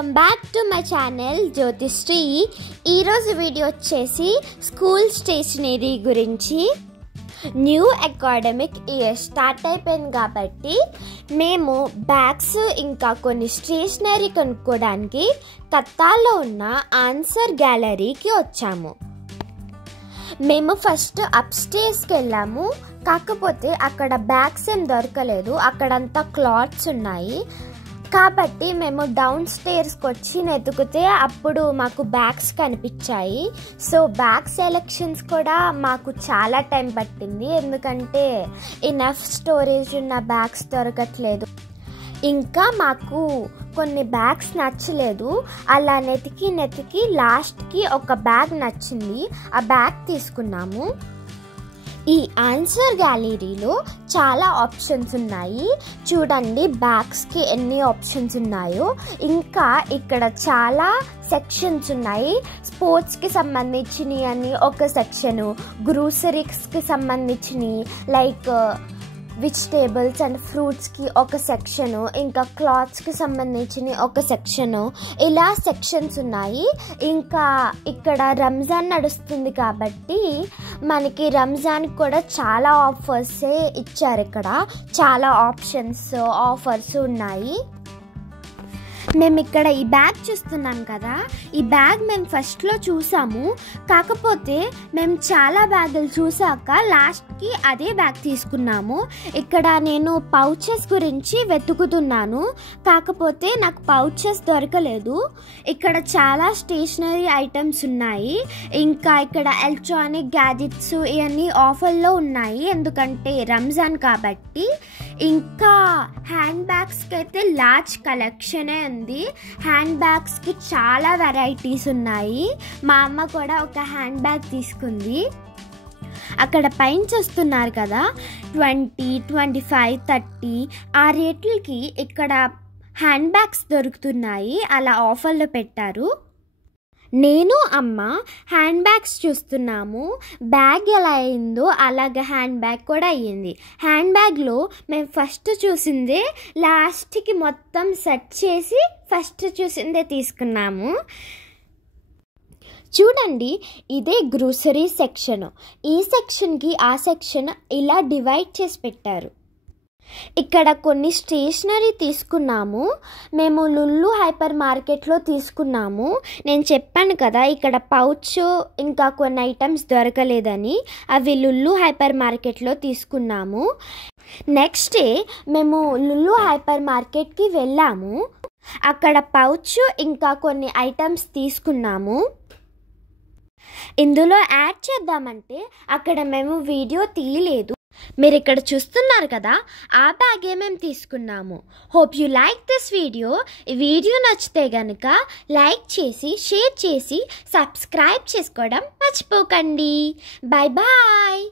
Welcome back to my channel Jyothisri. ఈరోజు video వచ్చేసి school stationery గురించి. న్యూ అకాడమిక్ ఇయర్ స్టార్ట్ అయిపోయింది కాబట్టి మేము బ్యాగ్స్ ఇంకా కొన్ని స్టేషనరీ కొనుక్కోవడానికి కత్తాలో ఉన్న ఆన్సర్ గ్యాలరీకి వచ్చాము. మేము ఫస్ట్ అప్ స్టేర్స్కి వెళ్ళాము, కాకపోతే అక్కడ బ్యాగ్స్ ఏం దొరకలేదు, అక్కడంతా క్లాత్స్ ఉన్నాయి. కాబట్టి మేము డౌన్ స్టేర్స్కి వచ్చి వెతుకుతే అప్పుడు మాకు బ్యాగ్స్ కనిపించాయి. సో బ్యాగ్ సెలెక్షన్స్ కూడా మాకు చాలా టైం పట్టింది, ఎందుకంటే ఇనఫ్ స్టోరేజ్ ఉన్న బ్యాగ్స్ దొరకట్లేదు. ఇంకా మాకు కొన్ని బ్యాగ్స్ నచ్చలేదు. అలా నెతికి లాస్ట్కి ఒక బ్యాగ్ నచ్చింది, ఆ బ్యాగ్ తీసుకున్నాము. ఈ ఆన్సర్ గ్యాలరీలో చాలా ఆప్షన్స్ ఉన్నాయి. చూడండి బ్యాగ్స్కి ఎన్ని ఆప్షన్స్ ఉన్నాయో. ఇంకా ఇక్కడ చాలా సెక్షన్స్ ఉన్నాయి. స్పోర్ట్స్కి సంబంధించినవి అని ఒక సెక్షను, గ్రోసరీస్కి సంబంధించినవి లైక్ వెజిటేబుల్స్ అండ్ ఫ్రూట్స్కి ఒక సెక్షను, ఇంకా క్లాత్స్కి సంబంధించిన ఒక సెక్షను, ఇలా సెక్షన్స్ ఉన్నాయి. ఇంకా ఇక్కడ రంజాన్ నడుస్తుంది కాబట్టి మనకి రంజాన్కి కూడా చాలా ఆఫర్సే ఇచ్చారు. ఇక్కడ చాలా ఆఫర్స్ ఉన్నాయి. మేము ఇక్కడ ఈ బ్యాగ్ చూస్తున్నాం కదా, ఈ బ్యాగ్ మేము ఫస్ట్లో చూసాము, కాకపోతే మేము చాలా బ్యాగులు చూసాక లాస్ట్కి అదే బ్యాగ్ తీసుకున్నాము. ఇక్కడ నేను పౌచెస్ గురించి వెతుకుతున్నాను, కాకపోతే నాకు పౌచెస్ దొరకలేదు. ఇక్కడ చాలా స్టేషనరీ ఐటమ్స్ ఉన్నాయి. ఇంకా ఇక్కడ ఎలక్ట్రానిక్ గ్యాజెట్స్ ఇవన్నీ ఆఫర్లో ఉన్నాయి, ఎందుకంటే రంజాన్ కాబట్టి. ఇంకా హ్యాండ్ బ్యాగ్స్కి అయితే లార్జ్ కలెక్షనే ఉంది. హ్యాండ్ బ్యాగ్స్కి చాలా వెరైటీస్ ఉన్నాయి. మా అమ్మ కూడా ఒక హ్యాండ్ బ్యాగ్ తీసుకుంది. అక్కడ పైన చూస్తున్నారు కదా 20, 25, 30 ఆ రేట్లకి ఇక్కడ హ్యాండ్ బ్యాగ్స్ దొరుకుతున్నాయి. అలా ఆఫర్లో పెట్టారు. నేను అమ్మ హ్యాండ్ బ్యాగ్స్ చూస్తున్నాము. బ్యాగ్ ఎలా అయిందో అలాగే హ్యాండ్ బ్యాగ్ కూడా అయ్యింది. హ్యాండ్ బ్యాగ్లో మేము ఫస్ట్ చూసిందే లాస్ట్కి మొత్తం సెట్ చేసి ఫస్ట్ చూసిందే తీసుకున్నాము. చూడండి ఇదే గ్రోసరీ సెక్షన్. ఈ సెక్షన్కి ఆ సెక్షన్ ఇలా డివైడ్ చేసి పెట్టారు. ఇక్కడ కొన్ని స్టేషనరీ తీసుకున్నాము. మేము లుల్లు హైపర్ మార్కెట్లో తీసుకున్నాము. నేను చెప్పాను కదా ఇక్కడ పౌచ్ ఇంకా కొన్ని ఐటమ్స్ దొరకలేదని, అవి లుల్లు హైపర్ మార్కెట్లో తీసుకున్నాము. నెక్స్ట్ డే మేము లుల్లు హైపర్ మార్కెట్కి వెళ్ళాము. అక్కడ పౌచ్ ఇంకా కొన్ని ఐటమ్స్ తీసుకున్నాము. ఇందులో యాడ్ చేద్దామంటే అక్కడ మేము వీడియో తీయలేదు. మీరు ఇక్కడ చూస్తున్నారు కదా, ఆ బ్యాగే మేము తీసుకున్నాము. Hope you like this video. ఈ వీడియో నచ్చితే కనుక లైక్ చేసి షేర్ చేసి సబ్స్క్రైబ్ చేసుకోవడం మర్చిపోకండి. Bye bye.